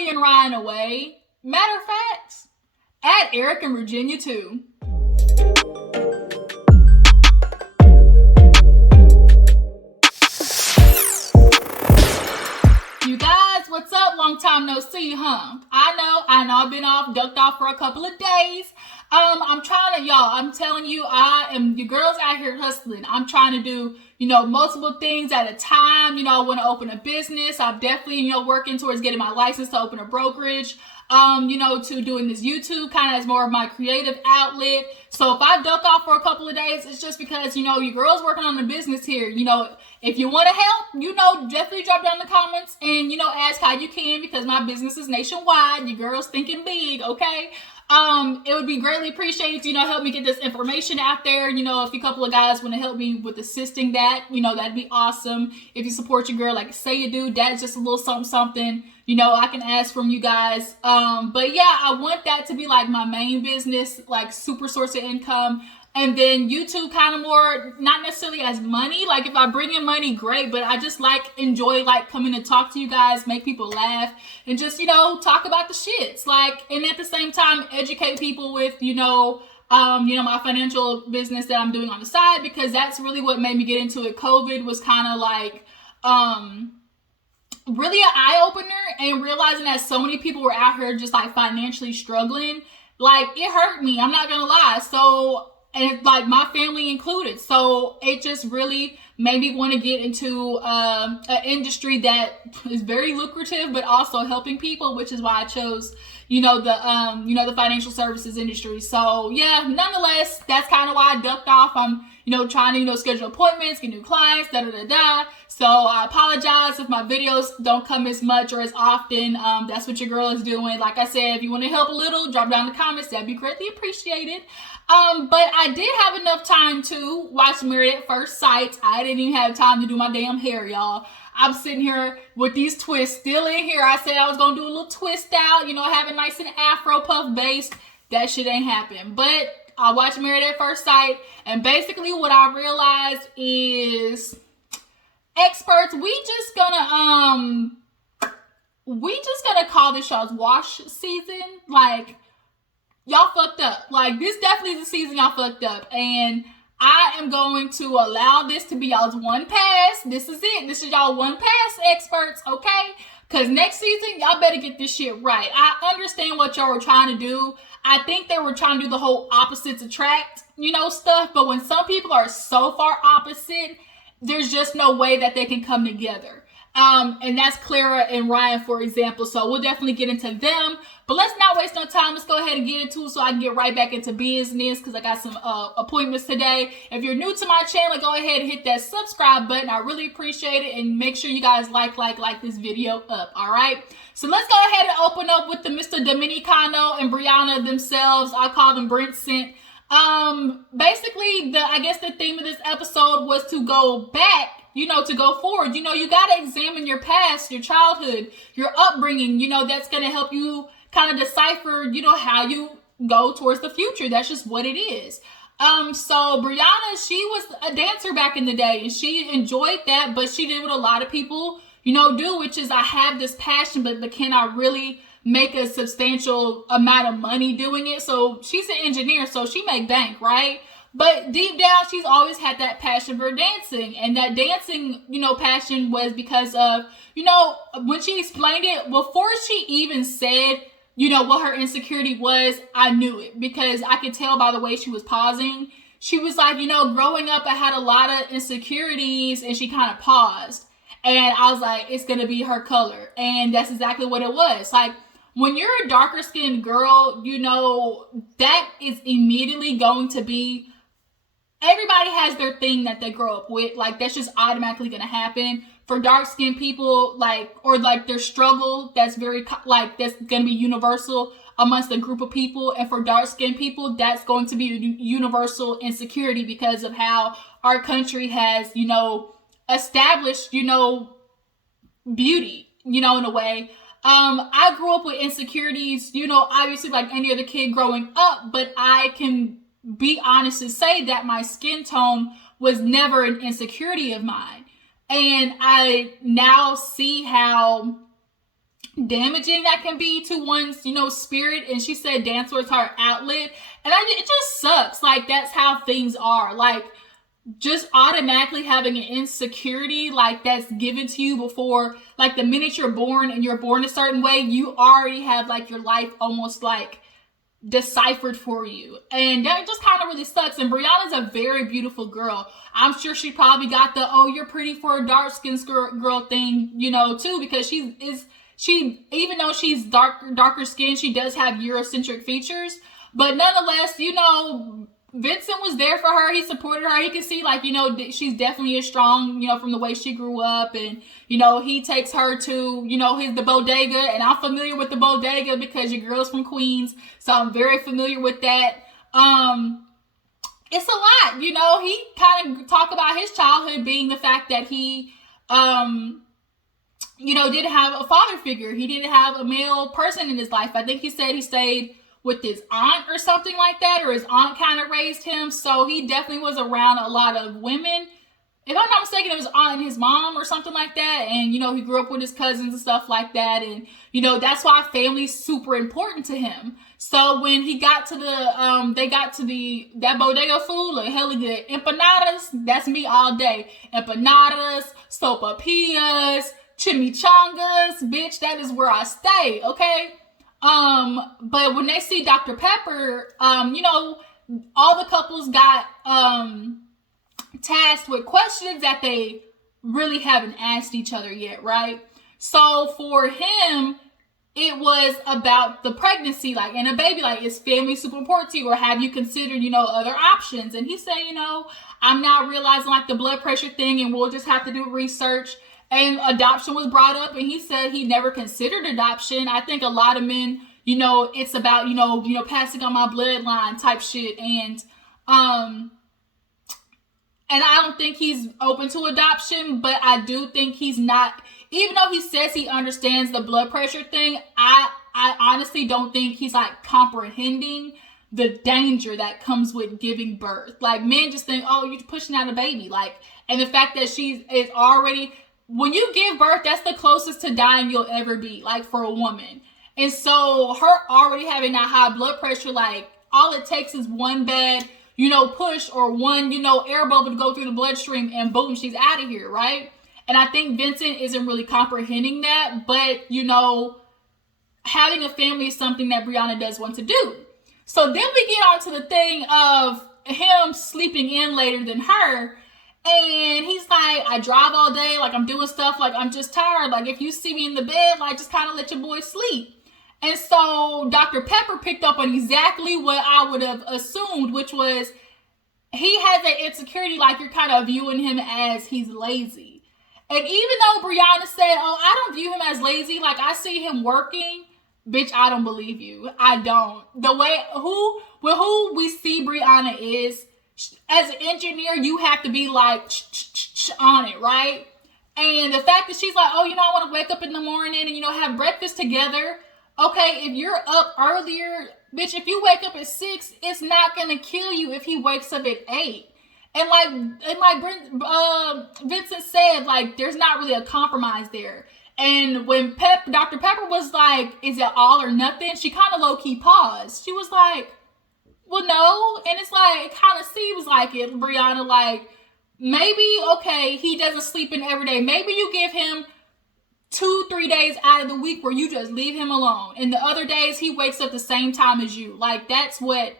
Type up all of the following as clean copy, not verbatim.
Emily and Ryan away. Matter of fact, add Eric and Virginia too. You guys, what's up? Long time no see, huh? I know I've been ducked off for a couple of days. I'm telling you, I am your girls out here hustling. I'm trying to do, multiple things at a time. I want to open a business. I'm definitely, working towards getting my license to open a brokerage. To doing this YouTube kind of as more of my creative outlet. So if I duck off for a couple of days, it's just because, your girl's working on the business here. If you want to help, definitely drop down in the comments and, ask how you can, because my business is nationwide. Your girl's thinking big, okay? It would be greatly appreciated to, help me get this information out there. If a couple of guys want to help me with assisting that, that'd be awesome. If you support your girl, like say you do, that's just a little something, I can ask from you guys. But yeah, I want that to be like my main business, like super source of income. And then YouTube kind of more, not necessarily as money. Like if I bring in money, great. But I just enjoy coming to talk to you guys, make people laugh, and just, talk about the shits. And at the same time, educate people with, my financial business that I'm doing on the side, because that's really what made me get into it. COVID was kind of really an eye-opener, and realizing that so many people were out here just financially struggling. It hurt me. I'm not going to lie. So, and my family included. So it just really made me want to get into an industry that is very lucrative, but also helping people, which is why I chose, the financial services industry. So yeah, nonetheless, that's kind of why I ducked off. I'm, trying to, schedule appointments, get new clients, So I apologize if my videos don't come as much or as often. That's what your girl is doing. Like I said, if you want to help a little, drop down in the comments. That'd be greatly appreciated. But I did have enough time to watch Married at First Sight. I didn't even have time to do my damn hair, y'all. I'm sitting here with these twists still in here. I said I was going to do a little twist out, have it nice and afro puff based. That shit ain't happened. But I watched Married at First Sight, and basically what I realized is experts, we just gonna call this y'all's wash season. Y'all fucked up. This definitely is the season y'all fucked up. And I am going to allow this to be y'all's one pass. This is it. This is y'all one pass, experts, okay? Because next season, y'all better get this shit right. I understand what y'all were trying to do. I think they were trying to do the whole opposites attract, stuff. But when some people are so far opposite, there's just no way that they can come together. And that's Clara and Ryan, for example. So we'll definitely get into them. But let's not waste no time. Let's go ahead and get into it so I can get right back into business, because I got some appointments today. If you're new to my channel, go ahead and hit that subscribe button. I really appreciate it. And make sure you guys like this video up. All right. So let's go ahead and open up with the Mr. Dominicano and Brianna themselves. I call them Brent Scent. Basically, I guess the theme of this episode was to go back, to go forward. You got to examine your past, your childhood, your upbringing, that's going to help you kind of decipher, how you go towards the future. That's just what it is. So Brianna, she was a dancer back in the day, and she enjoyed that, but she did what a lot of people, do, which is I have this passion, but can I really make a substantial amount of money doing it? So she's an engineer, so she make bank, right? But deep down, she's always had that passion for dancing. And that dancing, passion was because of, when she explained it, before she even said, what her insecurity was, I knew it. Because I could tell by the way she was pausing. She was like, growing up, I had a lot of insecurities, and she kind of paused. And I was like, it's going to be her color. And that's exactly what it was. When you're a darker skinned girl, that is immediately going to be, everybody has their thing that they grow up with. That's just automatically going to happen. For dark skinned people, their struggle, that's very, that's going to be universal amongst a group of people. And for dark skinned people, that's going to be a universal insecurity because of how our country has, established, beauty, in a way. I grew up with insecurities, obviously like any other kid growing up, but I can be honest and say that my skin tone was never an insecurity of mine. And I now see how, damaging that can be to one's, spirit. And she said dance was her outlet. And it just sucks. Like, that's how things are. Like, just automatically having an insecurity like that's given to you before, like the minute you're born and you're born a certain way, you already have like your life almost like deciphered for you. And that just kind of really sucks. And Brianna's a very beautiful girl. I'm sure she probably got the, oh, you're pretty for a dark skinned girl thing, too, because she even though she's darker skinned, she does have Eurocentric features. But nonetheless, Vincent was there for her. He supported her. He can see, like, she's definitely a strong, from the way she grew up. And, he takes her to, the bodega. And I'm familiar with the bodega because your girl's from Queens. So I'm very familiar with that. It's a lot, He kind of talked about his childhood being the fact that he, didn't have a father figure. He didn't have a male person in his life. I think he said he stayed with his aunt or something like that, or his aunt kind of raised him. So he definitely was around a lot of women. If I'm not mistaken, it was aunt and his mom or something like that. And, he grew up with his cousins and stuff like that. And, that's why family's super important to him. So when he got to that bodega food, like hella good. Empanadas, that's me all day. Empanadas, sopapillas, chimichangas, bitch, that is where I stay, okay? But when they see Dr. Pepper, all the couples got, tasked with questions that they really haven't asked each other yet, right? So for him, it was about the pregnancy, like, and a baby, like, is family super important to you, or have you considered, other options? And he said, I'm not realizing, like, the blood pressure thing, and we'll just have to do research. And adoption was brought up, and he said he never considered adoption. I think a lot of men, it's about, passing on my bloodline type shit. And I don't think he's open to adoption, but I do think he's not, even though he says he understands the blood pressure thing, I honestly don't think he's like comprehending the danger that comes with giving birth. Like, men just think, oh, you're pushing out a baby. Like, and the fact that she is already, when you give birth, that's the closest to dying you'll ever be, like, for a woman. And so her already having that high blood pressure, like, all it takes is one bad, push, or one, air bubble to go through the bloodstream, and boom, she's out of here, right? And I think Vincent isn't really comprehending that, but, having a family is something that Brianna does want to do. So then we get on to the thing of him sleeping in later than her. And he's like, I drive all day, like, I'm doing stuff, like, I'm just tired. Like, if you see me in the bed, like, just kind of let your boy sleep. And so Dr. Pepper picked up on exactly what I would have assumed, which was he has that insecurity, like, you're kind of viewing him as he's lazy. And even though Brianna said, oh, I don't view him as lazy, like, I see him working, bitch, I don't believe you. I don't. The way, who we see Brianna is, as an engineer, you have to be like on it, right? And the fact that she's like, oh, I want to wake up in the morning and, have breakfast together. Okay, if you're up earlier, bitch, if you wake up at 6, it's not going to kill you if he wakes up at 8. And like Vincent said, like, there's not really a compromise there. And when Dr. Pepper was like, is it all or nothing? She kind of low-key paused. She was like, well, no. And it's like, it kind of seems like it, Brianna, like, maybe, okay, he doesn't sleep in every day. Maybe you give him 2-3 days out of the week where you just leave him alone. And the other days, he wakes up the same time as you. Like, that's what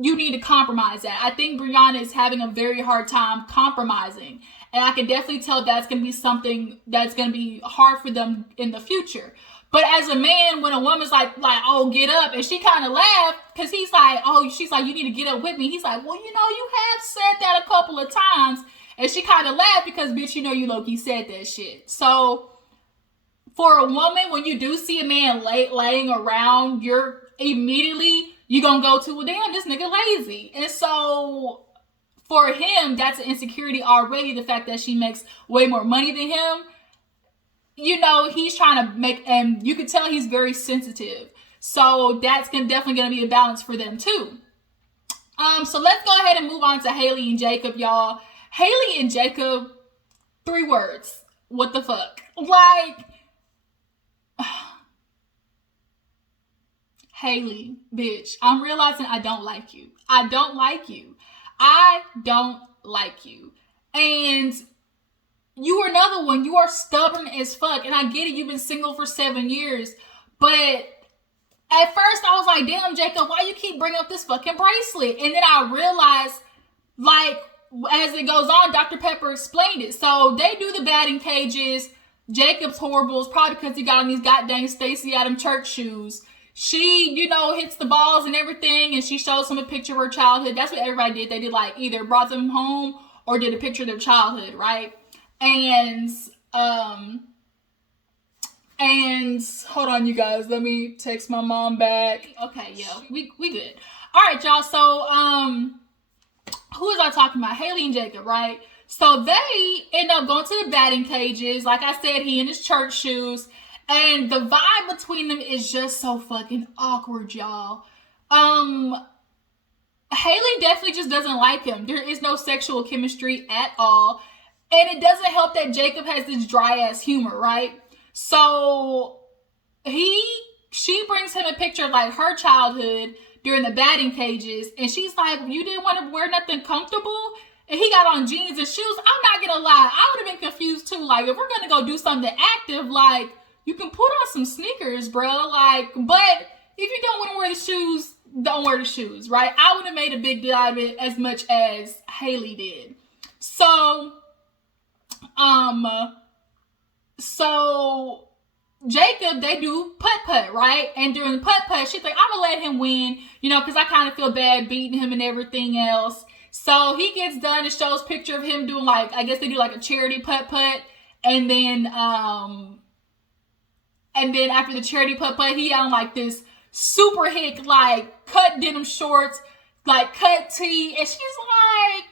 you need to compromise at. I think Brianna is having a very hard time compromising. And I can definitely tell that's going to be something that's going to be hard for them in the future. But as a man, when a woman's like, oh, get up, and she kind of laughed, because he's like, oh, she's like, you need to get up with me. He's like, well, you have said that a couple of times. And she kind of laughed because, bitch, you low-key said that shit. So for a woman, when you do see a man laying around, you're going to go to, well, damn, this nigga lazy. And so for him, that's an insecurity already. The fact that she makes way more money than him. He's trying to make, and you can tell he's very sensitive. So that's definitely going to be a balance for them too. So let's go ahead and move on to Haley and Jacob, y'all. Haley and Jacob, 3 words. What the fuck? Like, Haley, bitch, I'm realizing I don't like you. I don't like you. I don't like you. And you are another one. You are stubborn as fuck. And I get it. You've been single for 7 years. But at first I was like, damn, Jacob, why you keep bringing up this fucking bracelet? And then I realized, like, as it goes on, Dr. Pepper explained it. So they do the batting cages. Jacob's horrible. It's probably because he got on these goddamn Stacey Adams church shoes. She, hits the balls and everything, and she shows him a picture of her childhood. That's what everybody did. They did, like, either brought them home or did a picture of their childhood, right? And hold on, you guys. Let me text my mom back. Okay, yeah, we good. All right, y'all. So, who was I talking about? Haley and Jacob, right? So they end up going to the batting cages. Like I said, he in his church shoes. And the vibe between them is just so fucking awkward, y'all. Haley definitely just doesn't like him. There is no sexual chemistry at all. And it doesn't help that Jacob has this dry ass humor, right? So she brings him a picture of like her childhood during the batting cages, and she's like, you didn't want to wear nothing comfortable? And he got on jeans and shoes. I'm not gonna lie, I would have been confused too. Like, if we're gonna go do something active, like, you can put on some sneakers, bro. Like, but if you don't want to wear the shoes, don't wear the shoes, right? I would have made a big deal out of it as much as Haley did. So Jacob, they do putt-putt, right? And during the putt-putt, she's like, I'm gonna let him win, because I kind of feel bad beating him and everything else. So he gets done and shows picture of him doing, like, I guess they do like a charity putt-putt. And then after the charity putt-putt, he had on like this super hick, like, cut denim shorts, like cut tee. And she's like,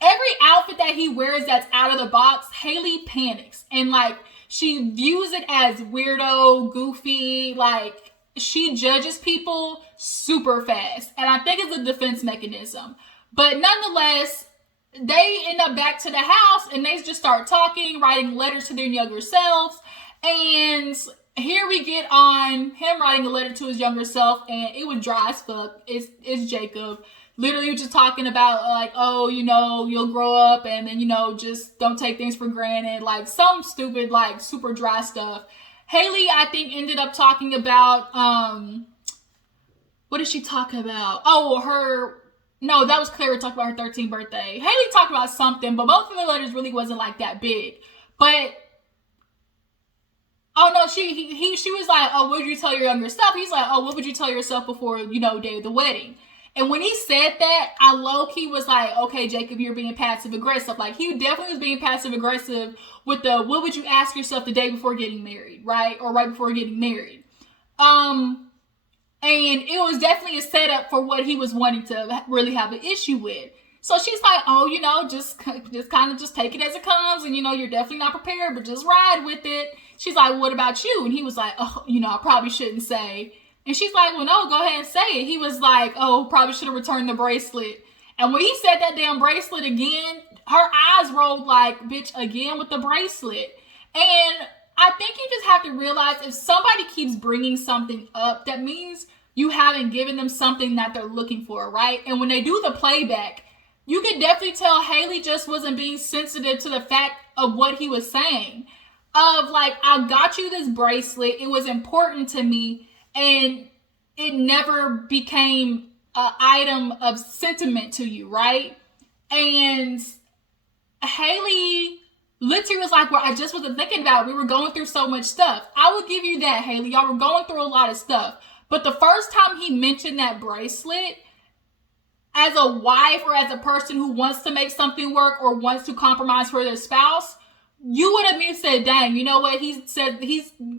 every outfit that he wears that's out of the box, Haley panics. And like, she views it as weirdo, goofy, like, she judges people super fast. And I think it's a defense mechanism. But nonetheless, they end up back to the house and they just start talking, writing letters to their younger selves. And here we get on him writing a letter to his younger self, and it was dry as fuck. It's Jacob. Literally just talking about, like, oh, you'll grow up and then, just don't take things for granted. Like, some stupid, like, super dry stuff. Haley, I think, ended up talking about, what did she talk about? Oh, no, that was Clara talking about her 13th birthday. Haley talked about something, but both of the letters really wasn't, like, that big. But, oh, no, she was like, oh, what would you tell your younger self? He's like, oh, what would you tell yourself before, day of the wedding? And when he said that, I low-key was like, okay, Jacob, you're being passive-aggressive. Like, he definitely was being passive-aggressive with the, what would you ask yourself the day before getting married, right? Or right before getting married. And it was definitely a setup for what he was wanting to really have an issue with. So she's like, oh, just kind of just take it as it comes. And, you're definitely not prepared, but just ride with it. She's like, what about you? And he was like, oh, I probably shouldn't say. And she's like, well, no, go ahead and say it. He was like, oh, probably should have returned the bracelet. And when he said that damn bracelet again, her eyes rolled like, bitch, again with the bracelet. And I think you just have to realize if somebody keeps bringing something up, that means you haven't given them something that they're looking for, right? And when they do the playback, you can definitely tell Haley just wasn't being sensitive to the fact of what he was saying. Of like, I got you this bracelet. It was important to me. And it never became an item of sentiment to you, right? And Haley literally was like, well, I just wasn't thinking about it. We were going through so much stuff. I will give you that, Haley. Y'all were going through a lot of stuff. But the first time he mentioned that bracelet, as a wife or as a person who wants to make something work or wants to compromise for their spouse, you would have said, dang, you know what? He's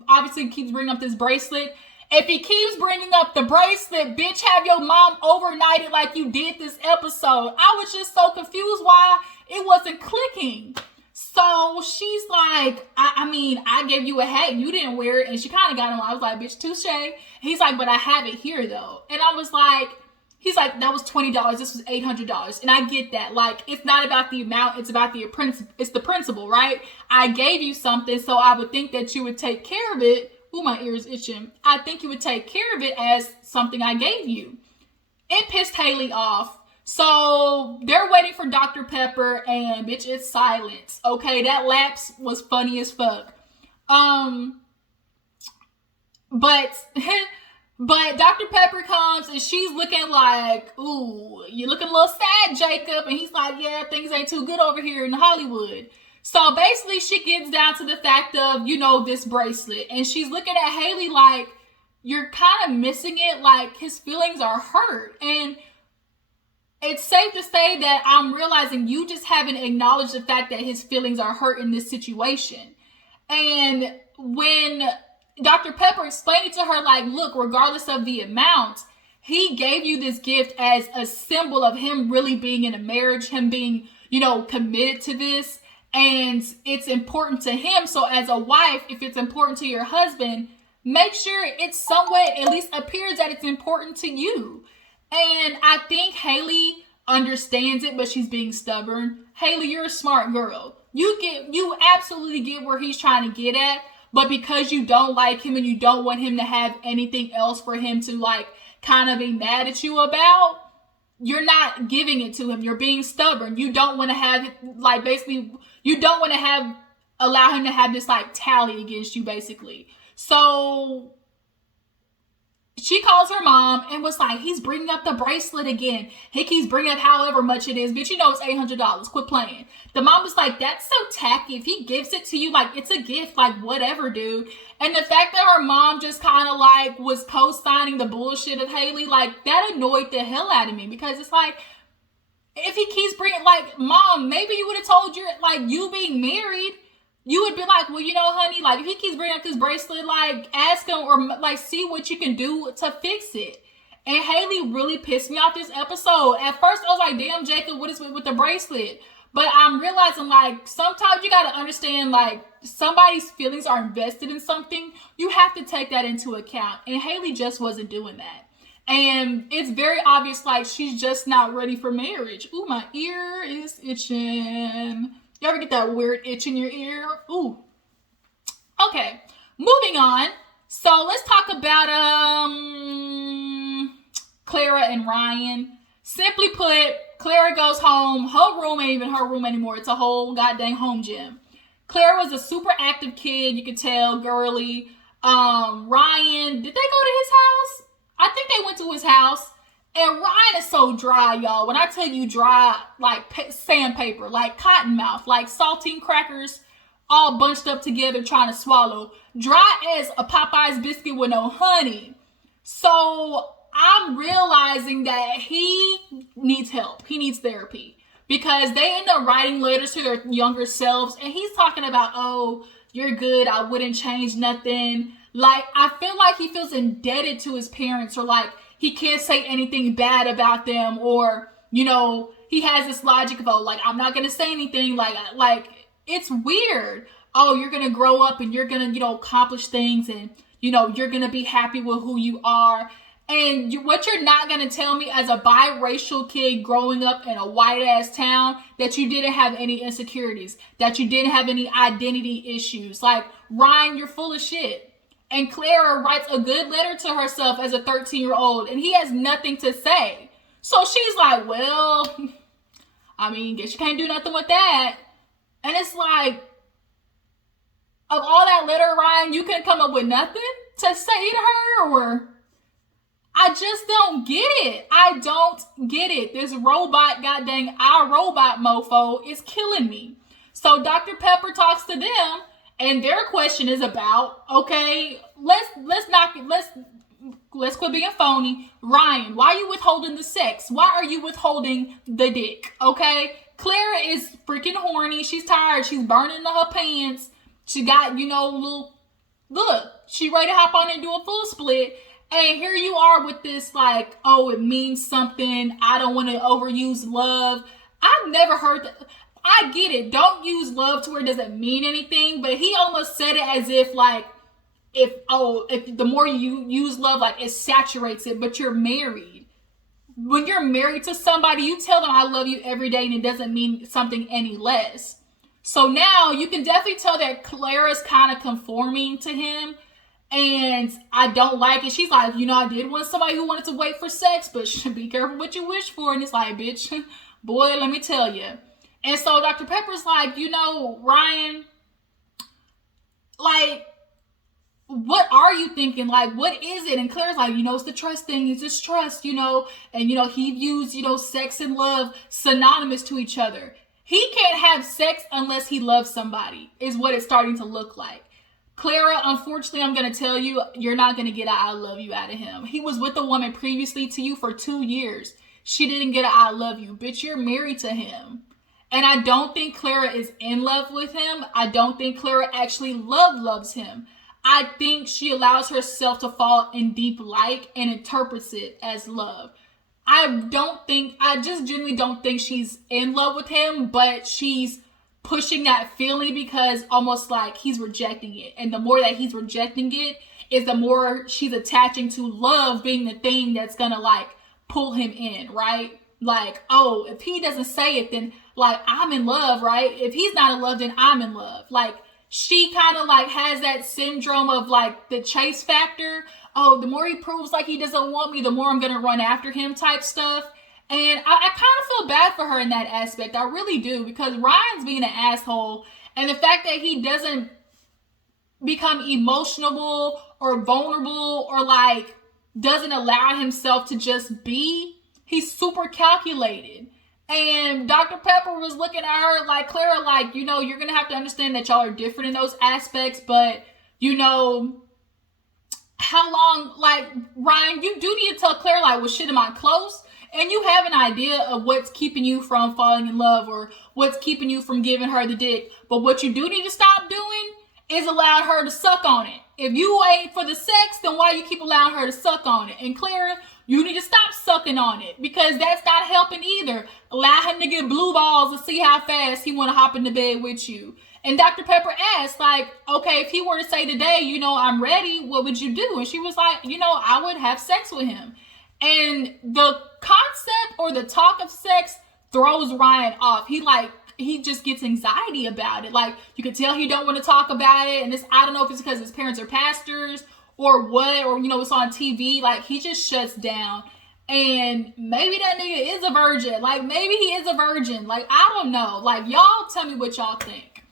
obviously keeps bringing up this bracelet. If he keeps bringing up the bracelet, bitch, have your mom overnighted like you did this episode. I was just so confused why it wasn't clicking. So she's like, I gave you a hat. You didn't wear it. And she kind of got him. I was like, bitch, touche. He's like, but I have it here, though. And I was like, he's like, that was $20. This was $800. And I get that. Like, it's not about the amount. It's about the principle, right? I gave you something, so I would think that you would take care of it ooh, my ear is itching. I think you would take care of it as something I gave you. It pissed Haley off. So they're waiting for Dr. Pepper, and bitch, it's silence. Okay, that lapse was funny as fuck. But Dr. Pepper comes and she's looking like, ooh, you looking a little sad, Jacob. And he's like, yeah, things ain't too good over here in Hollywood. So basically she gets down to the fact of, this bracelet. And she's looking at Haley like, you're kind of missing it. Like, his feelings are hurt. And it's safe to say that I'm realizing you just haven't acknowledged the fact that his feelings are hurt in this situation. And when Dr. Pepper explained it to her, like, look, regardless of the amount, he gave you this gift as a symbol of him really being in a marriage, him being, committed to this. And it's important to him. So as a wife, if it's important to your husband, make sure it's somewhat at least appears that it's important to you. And I think Haley understands it, but she's being stubborn. Haley, you're a smart girl. You absolutely get where he's trying to get at, but because you don't like him and you don't want him to have anything else for him to like kind of be mad at you about, you're not giving it to him. You're being stubborn. You don't want to have like basically you don't want to allow him to have this like tally against you basically. So she calls her mom and was like, he's bringing up the bracelet again. He keeps bringing up however much it is. Bitch, it's $800. Quit playing. The mom was like, that's so tacky. If he gives it to you, like, it's a gift. Like, whatever, dude. And the fact that her mom just kind of, like, was co-signing the bullshit of Haley, like, that annoyed the hell out of me. Because it's like, if he keeps bringing, like, mom, maybe you would have told you being married, you would be like, well, honey, like, if he keeps bringing up this bracelet, like, ask him or, like, see what you can do to fix it. And Haley really pissed me off this episode. At first, I was like, damn, Jacob, what is with the bracelet? But I'm realizing, like, sometimes you got to understand, like, somebody's feelings are invested in something. You have to take that into account. And Haley just wasn't doing that. And it's very obvious, like, she's just not ready for marriage. Ooh, my ear is itching. You ever get that weird itch in your ear? Ooh. Okay, moving on. So let's talk about Clara and Ryan. Simply put, Clara goes home. Her room ain't even her room anymore. It's a whole goddamn home gym. Clara was a super active kid. You could tell, girly. Ryan, did they go to his house? I think they went to his house. And Ryan is so dry, y'all. When I tell you dry, like sandpaper, like cotton mouth, like saltine crackers all bunched up together trying to swallow. Dry as a Popeye's biscuit with no honey. So I'm realizing that he needs help. He needs therapy. Because they end up writing letters to their younger selves. And he's talking about, oh, you're good. I wouldn't change nothing. Like, I feel like he feels indebted to his parents, or like, he can't say anything bad about them, or, he has this logic of, oh, like, I'm not going to say anything. Like, it's weird. Oh, you're going to grow up and you're going to, accomplish things, and, you're going to be happy with who you are. And what you're not going to tell me as a biracial kid growing up in a white ass town, that you didn't have any insecurities, that you didn't have any identity issues. Like, Ryan, you're full of shit. And Clara writes a good letter to herself as a 13-year-old, and he has nothing to say. So she's like, well, I mean, guess you can't do nothing with that. And it's like, of all that letter, Ryan, you couldn't come up with nothing to say to her? Or I just don't get it. I don't get it. This robot, goddamn, our robot mofo is killing me. So Dr. Pepper talks to them. And their question is about, okay, let's quit being phony. Ryan, why are you withholding the sex? Why are you withholding the dick? Okay? Clara is freaking horny. She's tired. She's burning her pants. She got, look, she ready to hop on and do a full split. And here you are with this, like, oh, it means something. I don't want to overuse love. I've never heard that. I get it. Don't use love to where it doesn't mean anything. But he almost said it as if, like, if the more you use love, like, it saturates it. But you're married. When you're married to somebody, you tell them I love you every day, and it doesn't mean something any less. So now you can definitely tell that Clara's kind of conforming to him. And I don't like it. She's like, I did want somebody who wanted to wait for sex, but be careful what you wish for. And it's like, bitch, boy, let me tell you. And so Dr. Pepper's like, Ryan, like, what are you thinking? Like, what is it? And Claire's like, it's the trust thing. It's just trust, And, he views, sex and love synonymous to each other. He can't have sex unless he loves somebody, is what it's starting to look like. Clara, unfortunately, I'm going to tell you, you're not going to get an I love you out of him. He was with a woman previously to you for 2 years. She didn't get an I love you. Bitch, you're married to him. And I don't think Clara is in love with him. I don't think Clara actually loves him. I think she allows herself to fall in deep like and interprets it as love. I just genuinely don't think she's in love with him, but she's pushing that feeling because almost like he's rejecting it. And the more that he's rejecting it is the more she's attaching to love being the thing that's gonna like pull him in, right? Like, oh, if he doesn't say it, then like I'm in love, right? If he's not in love, then I'm in love. Like, she kind of like has that syndrome of like the chase factor. Oh, the more he proves like he doesn't want me, the more I'm gonna run after him type stuff. And I kind of feel bad for her in that aspect. I really do, because Ryan's being an asshole. And the fact that he doesn't become emotional or vulnerable or like doesn't allow himself to just be, he's super calculated. And Dr. Pepper was looking at her like, Clara, like, you're going to have to understand that y'all are different in those aspects. But, how long, like, Ryan, you do need to tell Clara, like, well, shit, am I close? And you have an idea of what's keeping you from falling in love or what's keeping you from giving her the dick. But what you do need to stop doing is allowing her to suck on it. If you ain't for the sex, then why do you keep allowing her to suck on it? And Clara, you need to stop sucking on it, because that's not helping either. Allow him to get blue balls to see how fast he want to hop into bed with you. And Dr. Pepper asked, like, okay, if he were to say today, I'm ready, what would you do? And she was like, I would have sex with him. And the concept or the talk of sex throws Ryan off. He just gets anxiety about it. Like, you can tell he don't want to talk about it. And I don't know if it's because his parents are pastors or what, or, it's on TV. Like, he just shuts down. And maybe that nigga is a virgin. Like, maybe he is a virgin. Like, I don't know. Like, y'all tell me what y'all think.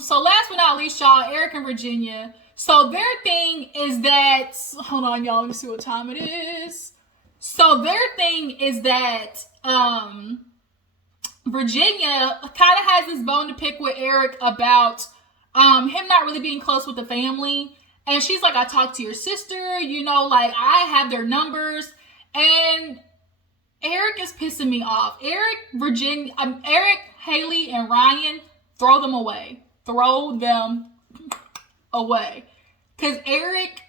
So last but not least, y'all, Eric and Virginia. So their thing is that, hold on, y'all, let me see what time it is. So their thing is that, Virginia kind of has this bone to pick with Eric about, him not really being close with the family. And she's like, I talked to your sister, like I have their numbers. And Eric is pissing me off. Eric, Haley, and Ryan, throw them away. Throw them away. Because Eric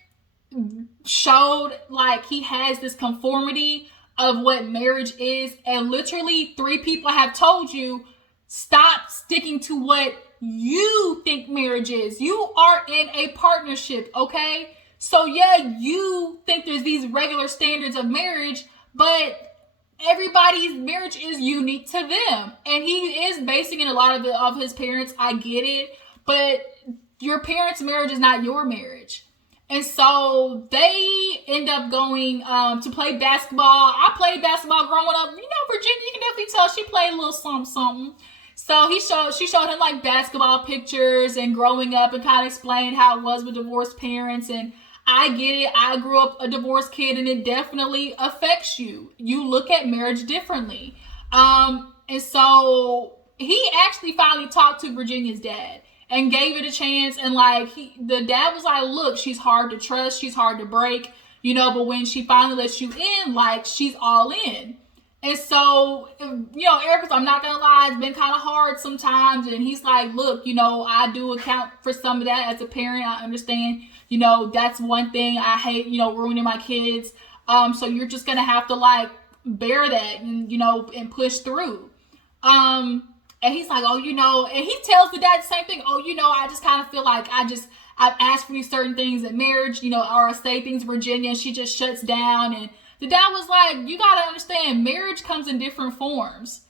showed like he has this conformity of what marriage is. And literally 3 people have told you, stop sticking to what you think marriage is. You are in a partnership, okay? So yeah, you think there's these regular standards of marriage, but everybody's marriage is unique to them. And he is basing it a lot of his parents. I get it. But your parents' marriage is not your marriage. And so they end up going to play basketball. I played basketball growing up. Virginia, you can definitely tell she played a little something. So she showed him like basketball pictures and growing up and kind of explained how it was with divorced parents. And I get it. I grew up a divorced kid, and it definitely affects you. You look at marriage differently. And so he actually finally talked to Virginia's dad and gave it a chance. And like the dad was like, look, she's hard to trust. She's hard to break, but when she finally lets you in, like she's all in. And so, Eric was, I'm not going to lie, it's been kind of hard sometimes. And he's like, look, I do account for some of that as a parent. I understand, that's one thing I hate, ruining my kids. So you're just going to have to like bear that and, and push through. And he's like, oh, and he tells the dad the same thing. Oh, I just kind of feel like I've asked for these certain things in marriage, or I say things to Virginia and she just shuts down. And the dad was like, you got to understand, marriage comes in different forms.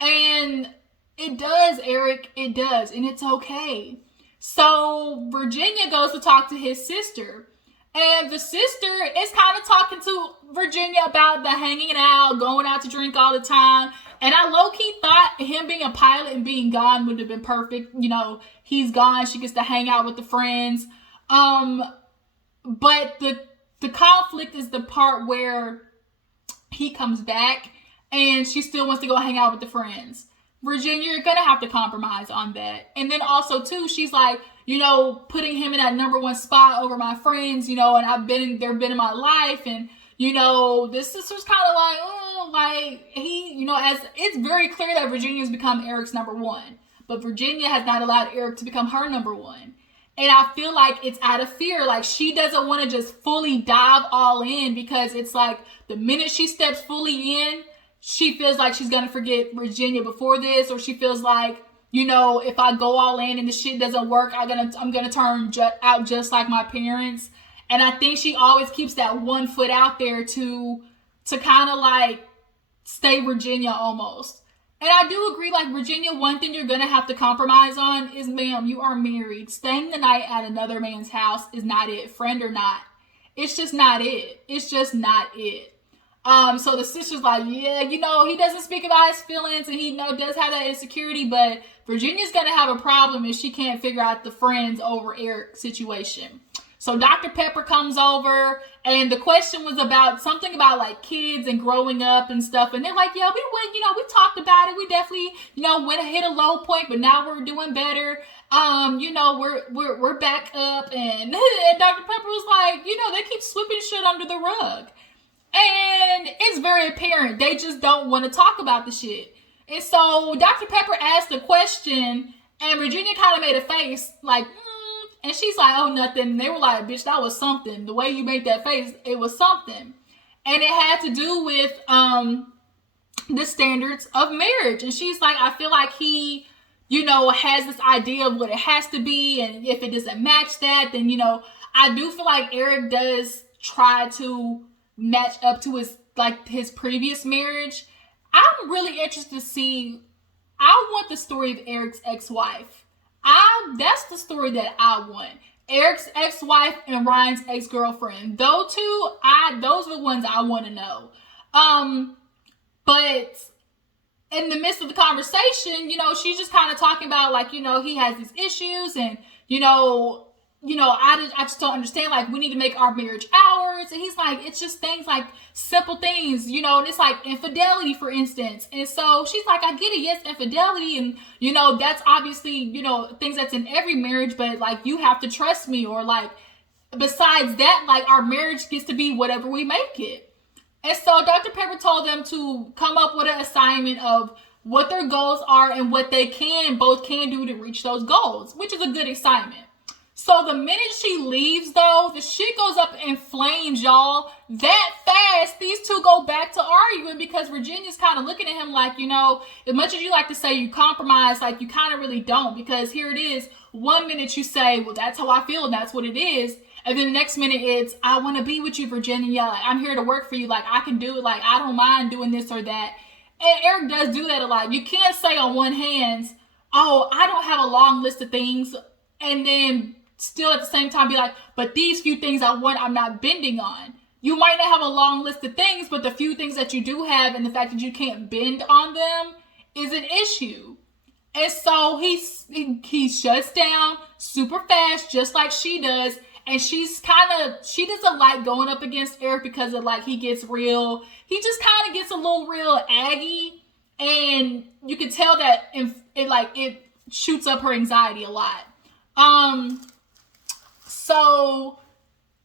And it does, Eric. It does. And it's okay. So Virginia goes to talk to his sister. And the sister is kind of talking to Virginia about the hanging out, going out to drink all the time. And I low-key thought him being a pilot and being gone would have been perfect. You know, he's gone. She gets to hang out with the friends. But the conflict is the part where he comes back and she still wants to go hang out with the friends. Virginia, you're going to have to compromise on that. And then also, too, she's like, you know, putting him in that number one spot over my friends, you know, and they've been in my life. And, you know, this sister's kind of like, oh, like, you know, as it's very clear that Virginia's become Eric's number one. But Virginia has not allowed Eric to become her number one. And I feel like it's out of fear. Like, she doesn't want to just fully dive all in, because it's like the minute she steps fully in, she feels like she's going to forget Virginia before this, or she feels like, you know, if I go all in and the shit doesn't work, I'm gonna turn out just like my parents. And I think she always keeps that one foot out there to kind of like stay Virginia almost. And I do agree, like, Virginia, one thing you're gonna have to compromise on is, ma'am, you are married. Staying the night at another man's house is not it, friend or not. It's just not it. It's just not it. So the sister's like, yeah, you know, he doesn't speak about his feelings and he does have that insecurity, but Virginia's going to have a problem if she can't figure out the friends over Eric situation. So Dr. Pepper comes over, and the question was about something about like kids and growing up and stuff. And they're like, yeah, we went, you know, we talked about it. We definitely, you know, hit a low point, but now we're doing better. You know, we're back up. And Dr. Pepper was like, you know, they keep sweeping shit under the rug. And it's very apparent they just don't want to talk about the shit. And so Dr. Pepper asked a question, and Virginia kind of made a face like, and she's like, oh, nothing. And they were like, bitch, that was something. The way you made that face, it was something. And it had to do with the standards of marriage. And she's like, I feel like he, you know, has this idea of what it has to be. And if it doesn't match that, then, you know, I do feel like Eric does try to match up to his previous marriage. I'm really interested to see. I want the story of Eric's ex-wife. That's the story that I want. Eric's ex-wife and Ryan's ex-girlfriend. Those are the ones I want to know. But in the midst of the conversation, you know, she's just kind of talking about, like, you know, he has these issues, and you know, I just don't understand, like, we need to make our marriage ours. And he's like, it's just things like simple things, you know, and it's like infidelity, for instance. And so she's like, I get it, yes, infidelity, and, you know, that's obviously, you know, things that's in every marriage, but, like, you have to trust me, or, like, besides that, like, our marriage gets to be whatever we make it. And so Dr. Pepper told them to come up with an assignment of what their goals are and what they both can do to reach those goals, which is a good assignment. So the minute she leaves, though, the shit goes up in flames, y'all. That fast, these two go back to arguing, because Virginia's kind of looking at him like, you know, as much as you like to say you compromise, like, you kind of really don't, because here it is. One minute you say, well, that's how I feel, and that's what it is. And then the next minute it's, I want to be with you, Virginia. Like, I'm here to work for you. Like, I can do it. Like, I don't mind doing this or that. And Eric does do that a lot. You can't say on one hand, oh, I don't have a long list of things, and then still at the same time be like, but these few things I want, I'm not bending on. You might not have a long list of things, but the few things that you do have and the fact that you can't bend on them is an issue. And so he shuts down super fast, just like she does. And she doesn't like going up against Eric, because of, like, he just kind of gets a little real aggy, and you can tell that it shoots up her anxiety a lot. So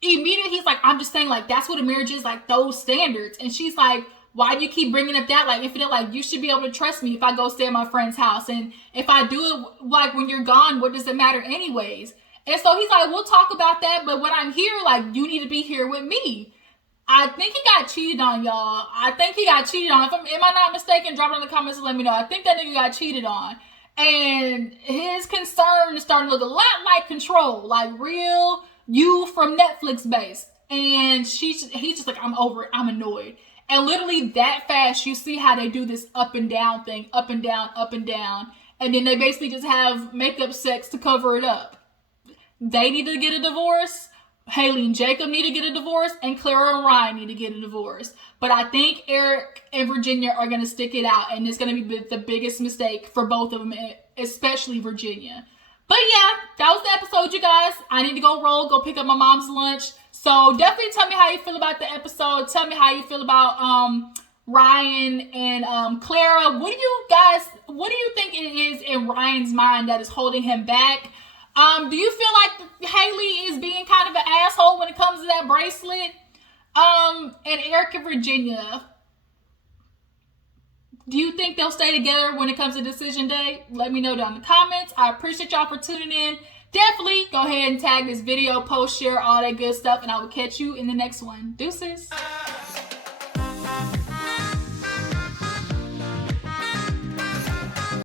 immediately he's like, I'm just saying, like, that's what a marriage is, like, those standards. And she's like, why do you keep bringing up that? Like, infinite, like, you should be able to trust me if I go stay at my friend's house. And if I do it, like, when you're gone, what does it matter anyways? And so he's like, we'll talk about that. But when I'm here, like, you need to be here with me. I think he got cheated on, y'all. I think he got cheated on. Am I not mistaken? Drop it in the comments and let me know. I think that nigga got cheated on. And his concern is starting to look a lot like Control, like real you from Netflix based. And he's just like, I'm over it. I'm annoyed. And literally that fast, you see how they do this up and down thing, up and down, up and down. And then they basically just have makeup sex to cover it up. they need to get a divorce. Haley and Jacob need to get a divorce, and Clara and Ryan need to get a divorce. But I think Eric and Virginia are going to stick it out, and it's going to be the biggest mistake for both of them, especially Virginia. But yeah, that was the episode, you guys. I need to go pick up my mom's lunch. So definitely tell me how you feel about the episode. Tell me how you feel about Ryan and Clara. What do you think it is in Ryan's mind that is holding him back? Do you feel like Haley is being kind of an asshole when it comes to that bracelet? And Eric and Virginia, do you think they'll stay together when it comes to decision day? Let me know down in the comments. I appreciate y'all for tuning in. Definitely go ahead and tag this video, post, share, all that good stuff, and I will catch you in the next one. Deuces.